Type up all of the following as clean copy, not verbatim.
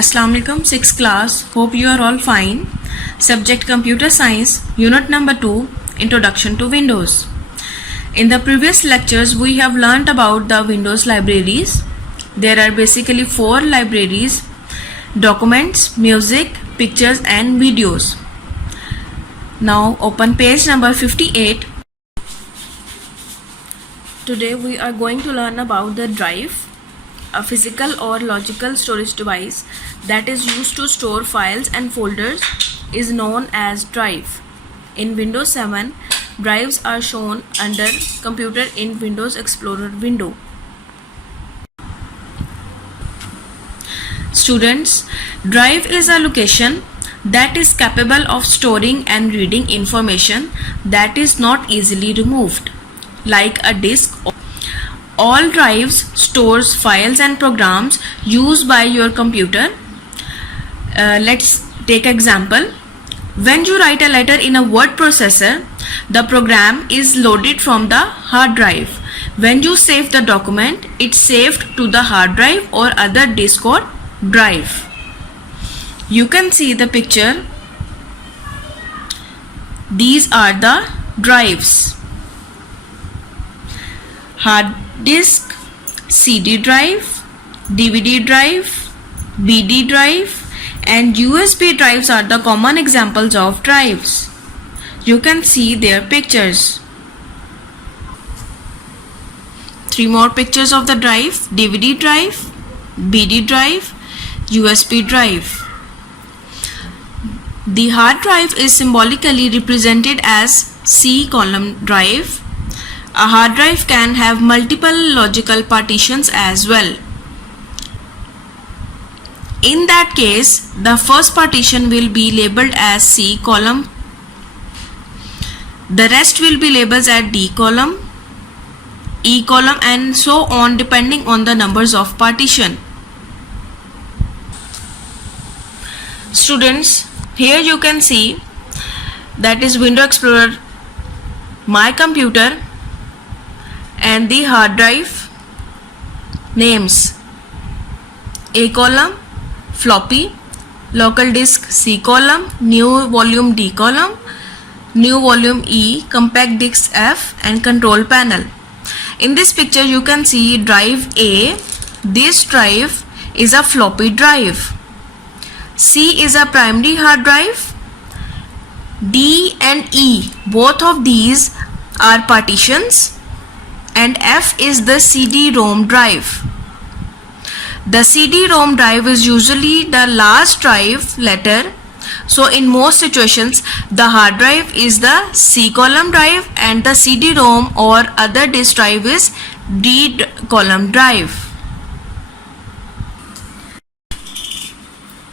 Assalamu alaikum, 6th class. Hope you are all fine. Subject Computer Science, Unit number 2, Introduction to Windows. In the previous lectures, we have learnt about the Windows libraries. There are basically 4 libraries: documents, music, pictures and videos. Now open page number 58. Today we are going to learn about the drive, a physical or logical storage device that is used to store files and folders is known as drive. In Windows 7, drives are shown under Computer in Windows Explorer window. Students, drive is a location that is capable of storing and reading information that is not easily removed, like a disk. All drives stores files and programs used by your computer. Let's take example. When you write a letter in a word processor, the program is loaded from the hard drive. When you save the document, it's saved to the hard drive or other disk or drive. You can see the picture. These are the drives: hard disk, CD drive, DVD drive, BD drive and USB drives are the common examples of drives. You can see their pictures. 3 more pictures of the drive: DVD drive, BD drive, USB drive. The hard drive is symbolically represented as C column drive. A hard drive can have multiple logical partitions as well. In that case, the first partition will be labeled as C column. The rest will be labeled as D column, E column and so on depending on the numbers of partition. Students, here you can see that is Windows Explorer, My Computer and the hard drive names: A column floppy, local disk C column, new volume D column, new volume E, compact disk F and control panel. In this picture you can see drive A. This drive is a floppy drive. C is a primary hard drive. D and E, both of these are partitions, and F is the CD-ROM drive. The CD-ROM drive is usually the last drive letter, so in most situations the hard drive is the C column drive and the CD-ROM or other disk drive is D column drive.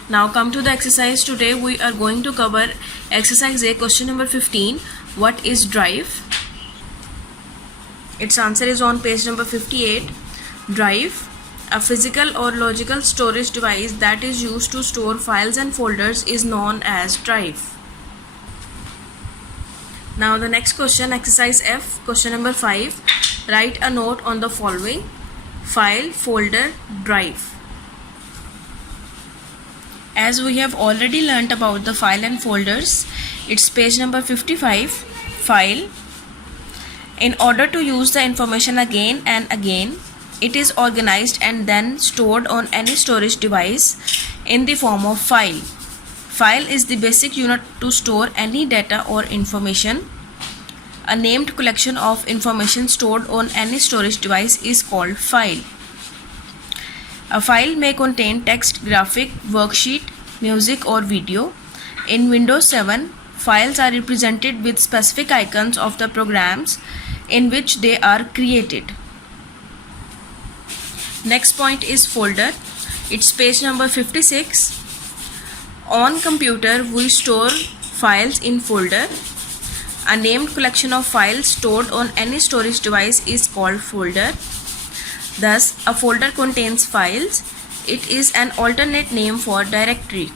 Now come to the exercise. Today we are going to cover exercise A, question number 15. What is drive? Its answer is on page number 58. Drive, a physical or logical storage device that is used to store files and folders, is known as drive. Now the next question, exercise F, question number 5. Write a note on the following: file, folder, drive. As we have already learnt about the file and folders, it's page number 55. File. In order to use the information again and again, it is organized and then stored on any storage device in the form of file. File is the basic unit to store any data or information. A named collection of information stored on any storage device is called file. A file may contain text, graphic, worksheet, music or video. In Windows 7, files are represented with specific icons of the programs in which they are created. Next point is folder. It's page number 56. On computer, we store files in folder. A named collection of files stored on any storage device is called folder. Thus, a folder contains files. It is an alternate name for directory.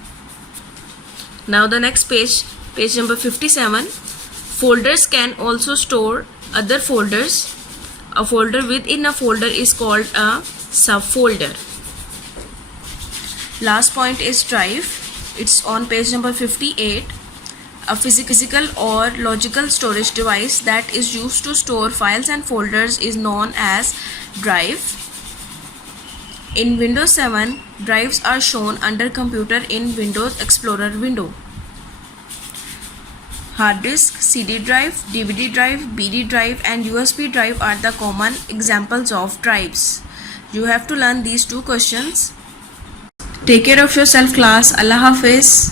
Now the next page, page number 57. Folders can also store other folders. A folder within a folder is called a subfolder. Last point is drive. It's on page number 58. A physical or logical storage device that is used to store files and folders is known as drive. In Windows 7, drives are shown under Computer in Windows Explorer window. Hard disk, CD drive, DVD drive, BD drive and USB drive are the common examples of drives. You have to learn these two questions. Take care of yourself class. Allah Hafiz.